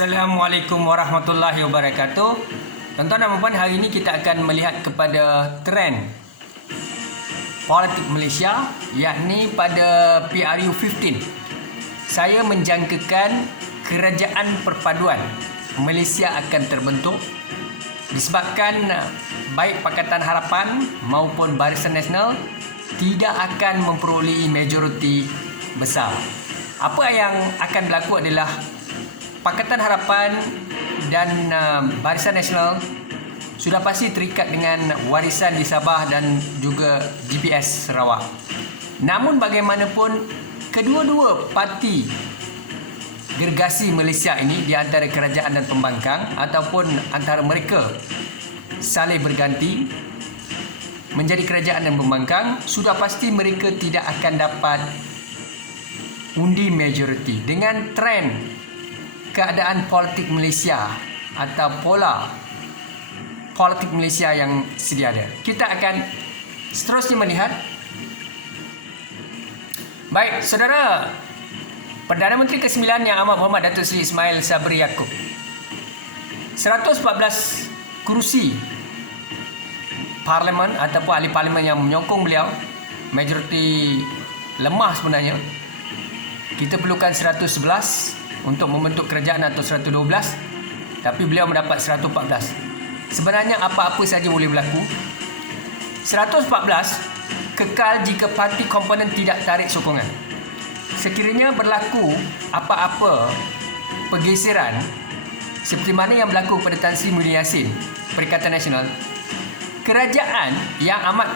Assalamualaikum warahmatullahi wabarakatuh. Tuan-tuan dan puan, hari ini kita akan melihat kepada trend politik Malaysia, yakni pada PRU 15. Saya menjangkakan kerajaan perpaduan Malaysia akan terbentuk disebabkan baik Pakatan Harapan maupun Barisan Nasional tidak akan memperolehi majoriti besar. Apa yang akan berlaku adalah Pakatan Harapan dan Barisan Nasional sudah pasti terikat dengan warisan di Sabah dan juga GPS Sarawak. Namun bagaimanapun, kedua-dua parti gergasi Malaysia ini di antara kerajaan dan pembangkang ataupun antara mereka saling berganti menjadi kerajaan dan pembangkang, sudah pasti mereka tidak akan dapat undi majoriti. Dengan trend keadaan politik Malaysia atau pola politik Malaysia yang sedia ada, kita akan seterusnya melihat. Baik, saudara, Perdana Menteri ke-9 Yang Amat Berhormat Datuk Seri Ismail Sabri Yaakob, 114 kerusi parlimen ataupun ahli parlimen yang menyokong beliau, majoriti lemah sebenarnya. Kita perlukan 111 untuk membentuk kerajaan atau 112, tapi beliau mendapat 114. Sebenarnya apa-apa saja boleh berlaku. 114 kekal jika parti komponen tidak tarik sokongan. Sekiranya berlaku apa-apa pergeseran seperti mana yang berlaku pada Tan Sri Muhyiddin Yassin, Perikatan Nasional, kerajaan yang amat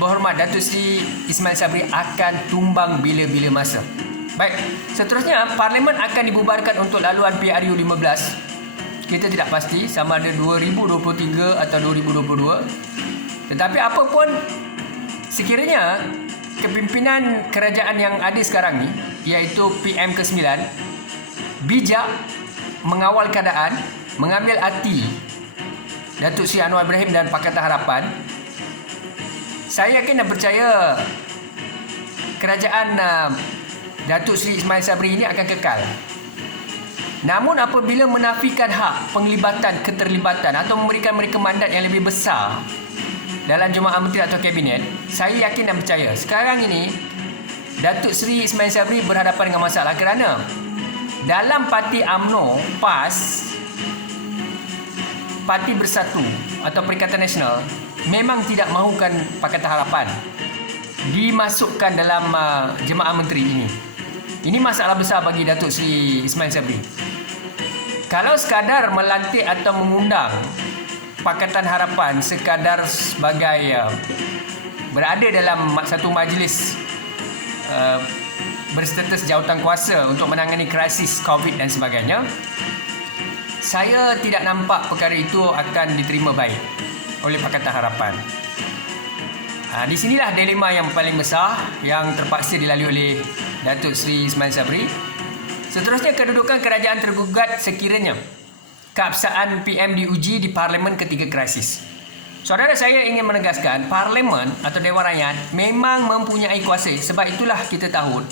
berhormat Datuk Seri Ismail Sabri akan tumbang bila-bila masa. Baik, seterusnya parlimen akan dibubarkan untuk laluan PRU 15. Kita tidak pasti sama ada 2023 atau 2022. Tetapi apapun, sekiranya kepimpinan kerajaan yang ada sekarang ni, iaitu PM ke-9, bijak mengawal keadaan, mengambil hati Datuk Seri Anwar Ibrahim dan Pakatan Harapan, saya yakin dan percaya kerajaan Datuk Seri Ismail Sabri ini akan kekal. Namun apabila menafikan hak penglibatan, keterlibatan atau memberikan mereka mandat yang lebih besar dalam Jemaah Menteri atau Kabinet, saya yakin dan percaya sekarang ini Datuk Seri Ismail Sabri berhadapan dengan masalah kerana dalam parti UMNO, PAS, Parti Bersatu atau Perikatan Nasional memang tidak mahukan Pakatan Harapan dimasukkan dalam Jemaah Menteri ini. Ini masalah besar bagi Datuk Seri Ismail Sabri. Kalau sekadar melantik atau mengundang Pakatan Harapan sekadar sebagai berada dalam satu majlis berstatus jawatan kuasa untuk menangani krisis COVID dan sebagainya, saya tidak nampak perkara itu akan diterima baik oleh Pakatan Harapan. Di sinilah dilema yang paling besar yang terpaksa dilalui oleh Datuk Seri Ismail Sabri. Seterusnya, kedudukan kerajaan tergugat sekiranya keabsahan PM diuji di Parlimen ketika krisis. Saudara, saya ingin menegaskan Parlimen atau Dewan Rakyat memang mempunyai kuasa. Sebab itulah kita tahu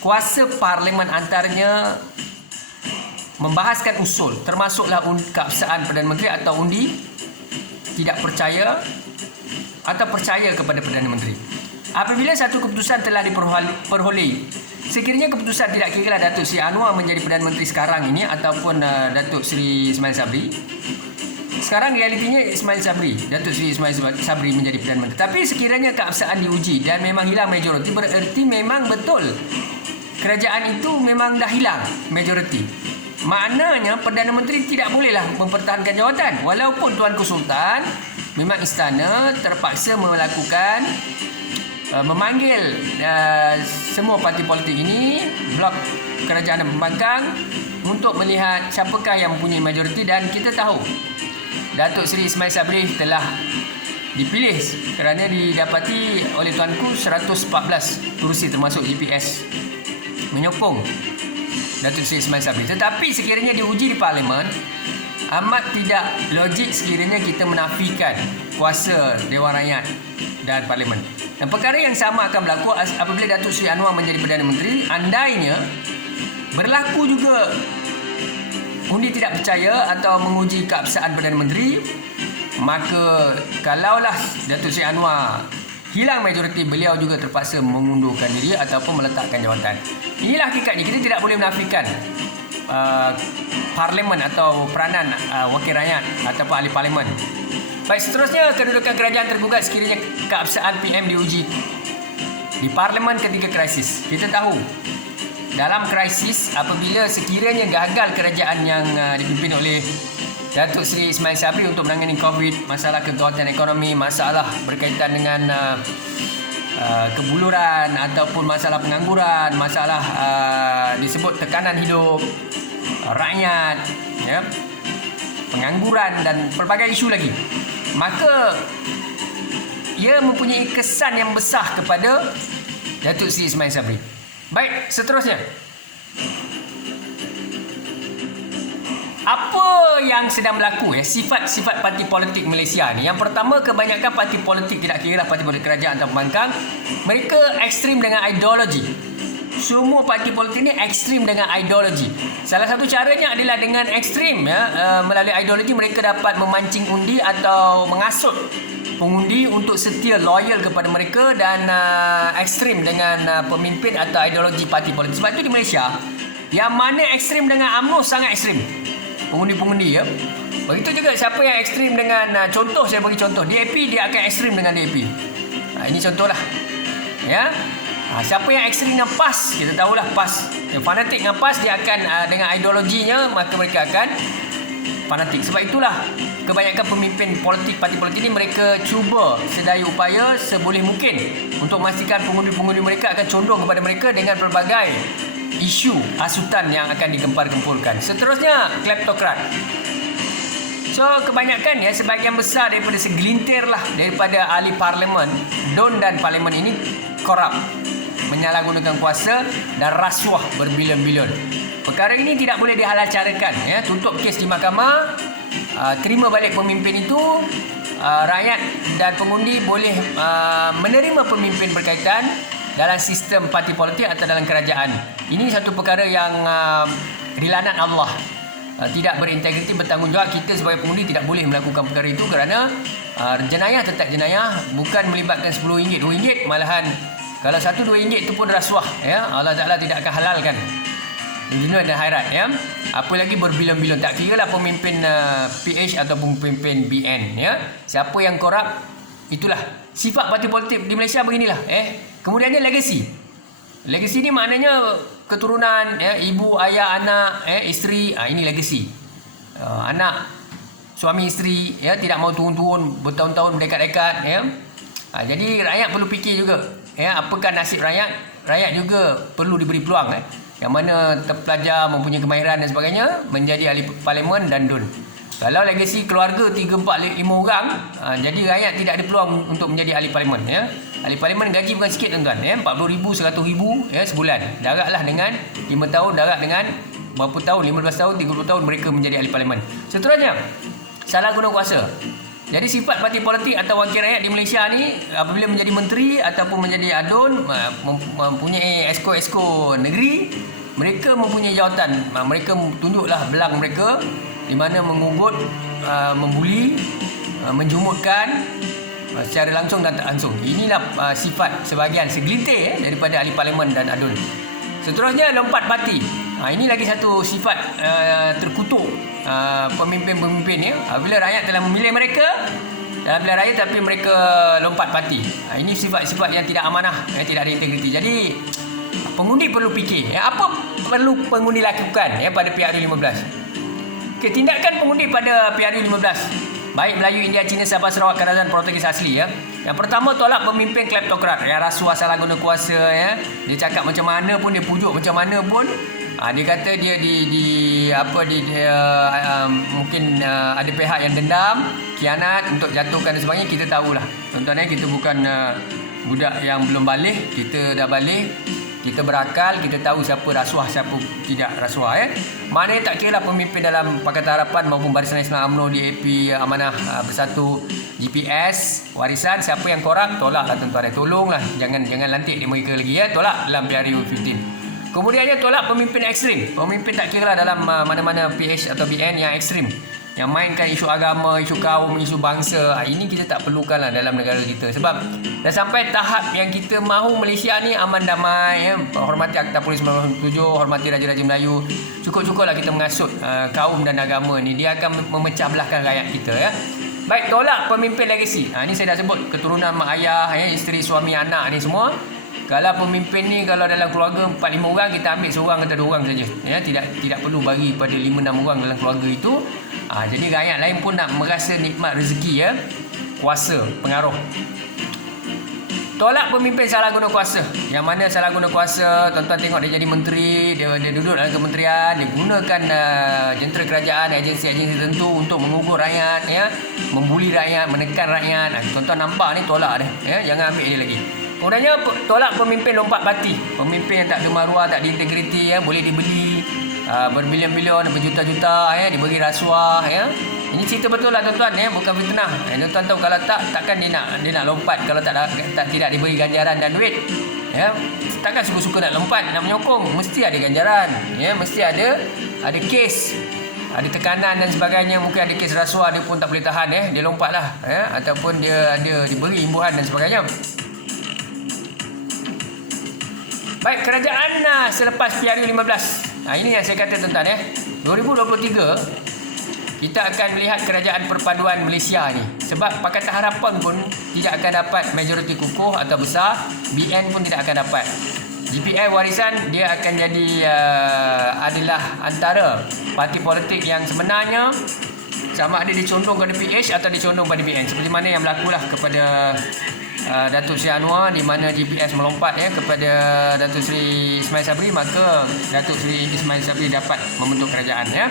kuasa Parlimen antaranya membahaskan usul, termasuklah keabsahan Perdana Menteri atau undi tidak percaya atau percaya kepada Perdana Menteri. Apabila satu keputusan telah diperoleh, sekiranya keputusan tidak kiralah Datuk Seri Anwar menjadi Perdana Menteri sekarang ini ataupun Datuk Seri Ismail Sabri, sekarang realitinya Datuk Seri Ismail Sabri menjadi Perdana Menteri. Tapi sekiranya keabsahan diuji dan memang hilang majoriti, bererti memang betul kerajaan itu memang dah hilang majoriti. Maknanya Perdana Menteri tidak bolehlah mempertahankan jawatan. Walaupun Tuanku Sultan, memang istana terpaksa melakukan memanggil semua parti politik ini, blok kerajaan dan pembangkang, untuk melihat siapakah yang mempunyai majoriti. Dan kita tahu Datuk Seri Ismail Sabri telah dipilih kerana didapati oleh tuanku 114 kerusi termasuk GPS menyokong Datuk Seri Ismail Sabri. Tetapi sekiranya diuji di Parlimen, amat tidak logik sekiranya kita menafikan kuasa Dewan Rakyat dan Parlimen. Dan perkara yang sama akan berlaku apabila Datuk Seri Anwar menjadi Perdana Menteri. Andainya berlaku juga undi tidak percaya atau menguji keabsahan Perdana Menteri, maka kalaulah Datuk Seri Anwar hilang majoriti, beliau juga terpaksa mengundurkan diri ataupun meletakkan jawatan. Inilah hakikatnya. Kita tidak boleh menafikan parlimen atau peranan wakil rakyat ataupun ahli parlimen. Baik, seterusnya, kedudukan kerajaan tergugat sekiranya keabsahan PM diuji di parlimen ketika krisis. Kita tahu dalam krisis, apabila sekiranya gagal kerajaan yang dipimpin oleh Datuk Seri Ismail Sabri untuk menangani COVID, masalah kegawatan ekonomi, masalah berkaitan dengan kebuluran ataupun masalah pengangguran, masalah disebut tekanan hidup rakyat, ya, pengangguran dan pelbagai isu lagi, maka ia mempunyai kesan yang besar kepada Datuk Seri Ismail Sabri. Baik, seterusnya, apa yang sedang berlaku, ya, sifat-sifat parti politik Malaysia ni? Yang pertama, kebanyakan parti politik, tidak kira lah parti politik kerajaan atau pembangkang, mereka ekstrim dengan ideologi. Semua parti politik ni ekstrim dengan ideologi. Salah satu caranya adalah dengan ekstrim, ya, melalui ideologi mereka dapat memancing undi atau mengasut pengundi untuk setia, loyal kepada mereka dan ekstrim dengan pemimpin atau ideologi parti politik. Sebab itu di Malaysia, yang mana ekstrim dengan UMNO sangat ekstrim pengundi-pengundi, ya. Begitu juga siapa yang ekstrim dengan contoh, saya bagi contoh DAP, dia akan ekstrim dengan DAP. Ini contohlah, ya. Siapa yang ekstrim dengan PAS, kita tahulah PAS, yang fanatik dengan PAS, dia akan dengan ideologinya, maka mereka akan fanatik. Sebab itulah kebanyakan pemimpin politik, parti politik ini, mereka cuba sedaya upaya seboleh mungkin untuk memastikan pengundi-pengundi mereka akan condong kepada mereka dengan pelbagai isu hasutan yang akan digempar-gempurkan. Seterusnya, kleptokrat. So, kebanyakan, ya, sebahagian besar daripada segelintir lah daripada ahli parlimen, DUN dan parlimen ini korup, menyalahgunakan kuasa dan rasuah berbilion-bilion. Perkara ini tidak boleh dihalalcarakan, ya. Tutup kes di mahkamah, terima balik pemimpin itu, rakyat dan pengundi boleh menerima pemimpin berkaitan dalam sistem parti politik atau dalam kerajaan. Ini satu perkara yang dilaknat Allah, tidak berintegriti, bertanggungjawab. Kita sebagai pengundi tidak boleh melakukan perkara itu kerana jenayah tetap jenayah, bukan melibatkan RM10, RM2, malahan kalau RM1-2 itu pun rasuah, ya. Allah Ta'ala tidak akan halalkan dunia dan akhirat, ya. Apa lagi berbilion-bilion, tak kira lah pemimpin PH ataupun pemimpin BN, ya. Siapa yang korup, itulah sifat parti politik di Malaysia. Beginilah, kemudiannya legasi. Legasi ni maknanya keturunan, ya, ibu, ayah, anak, isteri. Ini legasi. Anak, suami isteri, ya, tidak mau turun-turun bertahun-tahun berdekat-dekat, ya. Jadi rakyat perlu fikir juga, ya, apakah nasib rakyat. Rakyat juga perlu diberi peluang, yang mana terpelajar, mempunyai kemahiran dan sebagainya, menjadi ahli parlimen dan DUN. Kalau legasi keluarga 3, 4, 5 orang, jadi rakyat tidak ada peluang untuk menjadi ahli parlimen, ya. Ahli parlimen gaji bukan sikit, tuan-tuan, ya. RM40,000, RM100,000, ya, sebulan. Darablah dengan 5 tahun, darab dengan berapa tahun, 15 tahun, 30 tahun mereka menjadi ahli parlimen. Seterusnya, salah guna kuasa. Jadi sifat parti politik atau wakil rakyat di Malaysia ni, apabila menjadi menteri ataupun menjadi ADUN, mempunyai esko-esko negeri, mereka mempunyai jawatan. Mereka tunjuklah belang mereka di mana mengugut, membuli, menjumutkan secara langsung dan tak langsung. Inilah sifat sebahagian segelintir, daripada ahli parlimen dan ADUN. Seterusnya, lompat parti. Ini lagi satu sifat terkutuk pemimpin-pemimpin, ya. Bila rakyat telah memilih mereka dalam pilihan raya tapi mereka lompat parti. Ini sifat-sifat yang tidak amanah, tidak ada integriti. Jadi pengundi perlu fikir, apa perlu pengundi lakukan, pada PRU15. Tindakan pengundi pada PRU15, baik Melayu, India, Cina, Sabah, Sarawak, Kerazan, Portugis asli, ya. Yang pertama, tolak pemimpin kleptokrat, rasuah, salah guna kuasa, ya. Dia cakap macam mana pun, dia pujuk macam mana pun, dia kata dia mungkin ada pihak yang dendam, khianat untuk jatuhkan dan sebagainya. Kita tahulah, tuan-tuan, kita bukan budak yang belum balik, kita dah balik, kita berakal, kita tahu siapa rasuah, siapa tidak rasuah, Maknanya tak kira lah pemimpin dalam Pakatan Harapan maupun Barisan Nasional UMNO, DAP, Amanah Bersatu, GPS, Warisan, siapa yang korup, tolaklah, tuan-tuan. Tolonglah, jangan lantik dia mereka lagi, tolak dalam PRU 15. Kemudiannya tolak pemimpin ekstrim. Pemimpin tak kira lah dalam mana-mana PH atau BN yang ekstrim, yang mainkan isu agama, isu kaum, isu bangsa. Ini kita tak perlukan lah dalam negara kita. Sebab dah sampai tahap yang kita mahu Malaysia ni aman damai, hormati Akta Polis 97, hormati Raja-Raja Melayu. Cukup-cukuplah kita mengasut kaum dan agama ni. Dia akan memecah belahkan rakyat kita, ya. Baik, tolak pemimpin legasi. Ini saya dah sebut, keturunan mak ayah, isteri, suami, anak ni semua. Kalau pemimpin ni, kalau dalam keluarga 4-5 orang, kita ambil seorang atau 2 orang saja, ya. Tidak perlu bagi pada 5-6 orang dalam keluarga itu. Jadi rakyat lain pun nak merasa nikmat rezeki, ya, kuasa, pengaruh. Tolak pemimpin salah guna kuasa. Yang mana salah guna kuasa, tuan-tuan tengok dia jadi menteri, dia duduk dalam kementerian, dia gunakan jentera kerajaan, agensi-agensi tertentu untuk mengukur rakyat, ya, membuli rakyat, menekan rakyat. Tuan-tuan nampak ni, tolak dia, ya, jangan ambil dia lagi. Kemudiannya tolak pemimpin lompat parti. Pemimpin yang tak ada maruah, tak ada integriti, ya, boleh dibeli berbilion-bilion, berjuta-juta, ya, diberi rasuah, ya. Ini cerita betul lah tuan-tuan, ya, bukan fitnah. Tuan-tuan tahu kalau takkan dia nak lompat kalau tidak diberi ganjaran dan duit, ya. Takkan suka-suka nak lompat, nak menyokong, mesti ada ganjaran, ya, mesti ada kes, ada tekanan dan sebagainya. Mungkin ada kes rasuah, dia pun tak boleh tahan, ya, dia lompatlah, ya, ataupun dia diberi imbuhan dan sebagainya. Baik, kerajaan selepas PRU15. Ini yang saya kata tuan-tuan, 2023 kita akan melihat kerajaan perpaduan Malaysia ni. Sebab Pakatan Harapan pun tidak akan dapat majoriti kukuh atau besar, BN pun tidak akan dapat. GPI warisan dia akan jadi adalah antara parti politik yang sebenarnya sama ada dicondong pada PH atau dicondong pada BN, seperti mana yang berlakulah kepada Datuk Seri Anwar, di mana GPS melompat, ya, kepada Datuk Seri Ismail Sabri, maka Datuk Seri Ismail Sabri dapat membentuk kerajaan, ya.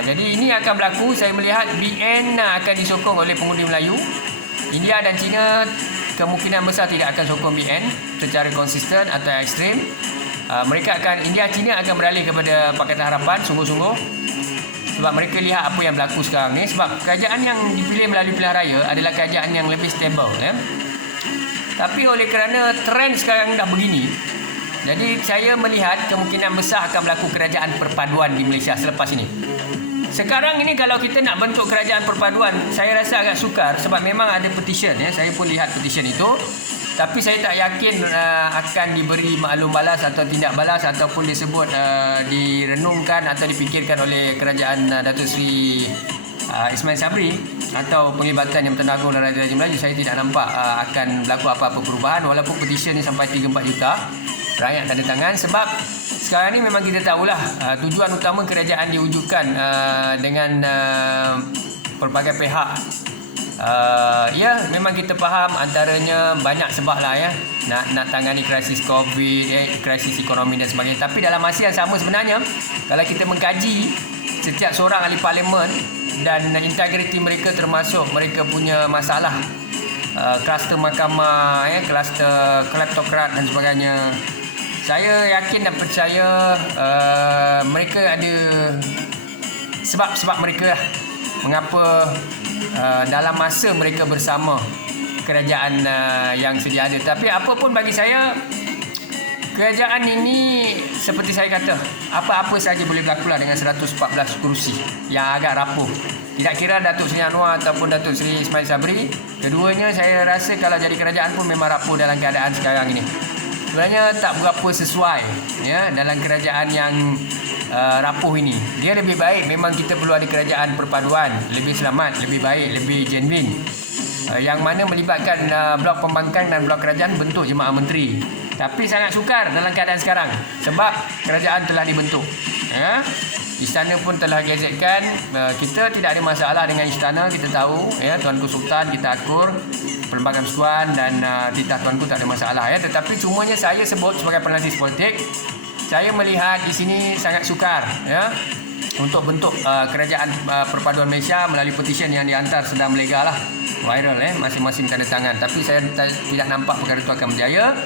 Jadi ini akan berlaku. Saya melihat BN akan disokong oleh pengundi Melayu. India dan China kemungkinan besar tidak akan sokong BN secara konsisten atau ekstrim. India, China akan beralih kepada Pakatan Harapan sungguh-sungguh. Sebab mereka lihat apa yang berlaku sekarang ni. Sebab kerajaan yang dipilih melalui pilihan raya adalah kerajaan yang lebih stable, ya. Tapi oleh kerana trend sekarang dah begini, jadi saya melihat kemungkinan besar akan berlaku kerajaan perpaduan di Malaysia selepas ini. Sekarang ini kalau kita nak bentuk kerajaan perpaduan, saya rasa agak sukar sebab memang ada petition, ya. Saya pun lihat petition itu. Tapi saya tak yakin akan diberi maklum balas atau tindak balas ataupun disebut direnungkan atau dipikirkan oleh kerajaan Datuk Seri Ismail Sabri atau penglibatan Yang Bertanda Agung dan Raja-Raja Melayu. Saya tidak nampak akan berlaku apa-apa perubahan walaupun petition ni sampai 3-4 juta rakyat tanda tangan. Sebab sekarang ni memang kita tahulah tujuan utama kerajaan diwujudkan dengan pelbagai pihak. Ya, memang kita faham antaranya banyak sebab lah, ya, nak tangani krisis COVID, krisis ekonomi dan sebagainya. Tapi dalam masa yang sama sebenarnya, kalau kita mengkaji setiap seorang ahli parlimen dan integriti mereka, termasuk mereka punya masalah kluster mahkamah, ya, kluster kleptokrat dan sebagainya, saya yakin dan percaya mereka ada sebab-sebab mereka lah mengapa dalam masa mereka bersama kerajaan yang sedia ada. Tapi apa pun bagi saya, kerajaan ini seperti saya kata, apa-apa saja boleh berlaku lah dengan 114 kerusi yang agak rapuh. Tidak kira Datuk Seri Anwar ataupun Datuk Seri Ismail Sabri, keduanya saya rasa kalau jadi kerajaan pun memang rapuh dalam keadaan sekarang ini. Sebenarnya tak berapa sesuai, ya, dalam kerajaan yang rapuh ini. Dia lebih baik, memang kita perlu ada kerajaan perpaduan, lebih selamat, lebih baik, lebih genuine, yang mana melibatkan blok pembangkang dan blok kerajaan bentuk jemaah menteri. Tapi sangat sukar dalam keadaan sekarang sebab kerajaan telah dibentuk, ya. Istana pun telah gazetkan. Kita tidak ada masalah dengan istana, kita tahu, ya, Tuanku Sultan kita akur, Perlembagaan Persekutuan dan titah Tuanku tak ada masalah, ya. Tetapi cumanya saya sebut sebagai penantis politik, saya melihat di sini sangat sukar, ya, untuk bentuk kerajaan perpaduan Malaysia melalui petition yang dihantar sedang melega lah, viral, masing-masing tanda tangan. Tapi saya tidak nampak perkara itu akan berjaya.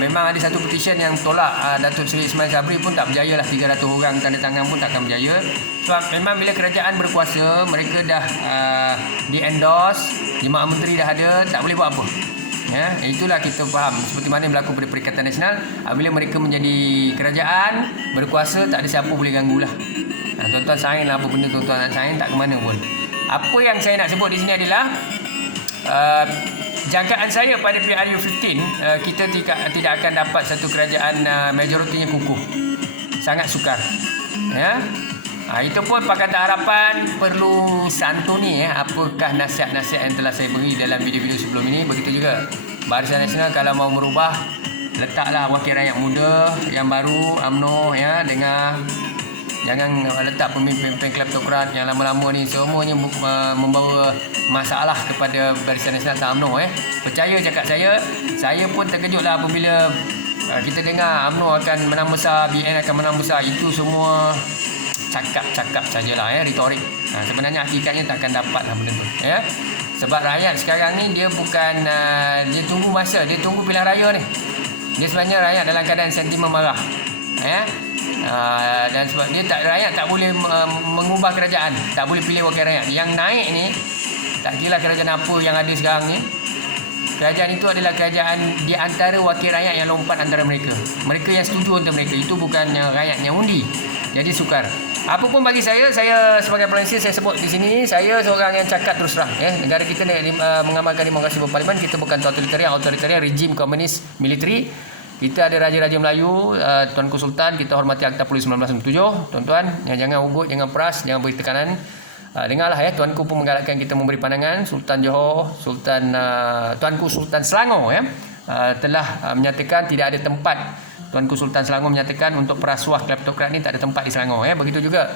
Memang ada satu petition yang tolak Datuk Seri Ismail Sabri pun tak berjaya lah, 300 orang tanda tangan pun tak akan berjaya. Sebab memang bila kerajaan berkuasa, mereka dah di-endorse, jemaah menteri dah ada, tak boleh buat apa. Ya, itulah kita faham seperti mana yang berlaku pada Perikatan Nasional. Bila mereka menjadi kerajaan berkuasa, tak ada siapa boleh ganggulah. Tuan-tuan sign lah apa benda tuan-tuan nak sign, tak ke mana pun. Apa yang saya nak sebut di sini adalah jangkaan saya pada PRU 15, kita tidak akan dapat satu kerajaan majoritinya kukuh. Sangat sukar. Ya. Itu pun Pakatan Harapan perlu santuni apakah nasihat-nasihat yang telah saya beri dalam video-video sebelum ini. Begitu juga Barisan Nasional kalau mau merubah, letaklah wakil rakyat muda yang baru, UMNO ya, dengar. Jangan letak pemimpin-pemimpin kleptokrat yang lama-lama ni semuanya membawa masalah kepada Barisan Nasional atau UMNO. Percaya cakap saya pun terkejutlah apabila kita dengar UMNO akan menang besar, BN akan menang besar. Itu semua cakap-cakap sajalah retorik. Sebenarnya hakikatnya takkan dapat benda tu ya. Sebab rakyat sekarang ni dia bukan dia tunggu masa, dia tunggu pilihan raya ni. Dia sebenarnya rakyat dalam keadaan sentimen marah. Ya. Dan sebab dia rakyat tak boleh mengubah kerajaan, tak boleh pilih wakil rakyat. Yang naik ni tak kira kerajaan apa yang ada sekarang ni. Kerajaan itu adalah kerajaan di antara wakil rakyat yang lompat antara mereka. Mereka yang setuju untuk mereka. Itu bukan rakyat yang undi. Jadi sukar. Apa pun bagi saya sebagai Malaysia, saya sebut di sini, saya seorang yang cakap terus terang. Negara kita mengamalkan demokrasi berparlimen. Kita bukan otoritarian, rejim komunis militeri. Kita ada Raja-Raja Melayu, Tuanku Sultan. Kita hormati Akta Polis 1967. Tuan-tuan, jangan ugut, jangan peras, jangan beri tekanan. Dengarlah Tuanku pun menggalakkan kita memberi pandangan. Sultan Johor, Tuanku Sultan Selangor telah menyatakan tidak ada tempat. Tuanku Sultan Selangor menyatakan untuk perasuah kleptokrat ni tak ada tempat di Selangor. Begitu juga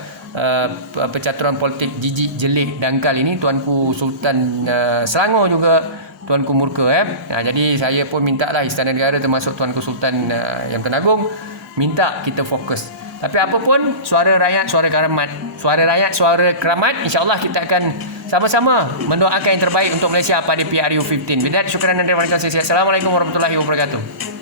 percaturan politik jijik, jelik, dangkal ini Tuanku Sultan Selangor juga Tuanku murka. Jadi saya pun minta lah Istana Negara termasuk Tuanku Sultan yang Tuan Agong minta kita fokus. Tapi apa pun, suara rakyat, suara keramat. Suara rakyat, suara keramat. InsyaAllah kita akan sama-sama mendoakan yang terbaik untuk Malaysia pada PRU 15. Bidat, syukran dan terima kasih. Assalamualaikum warahmatullahi wabarakatuh.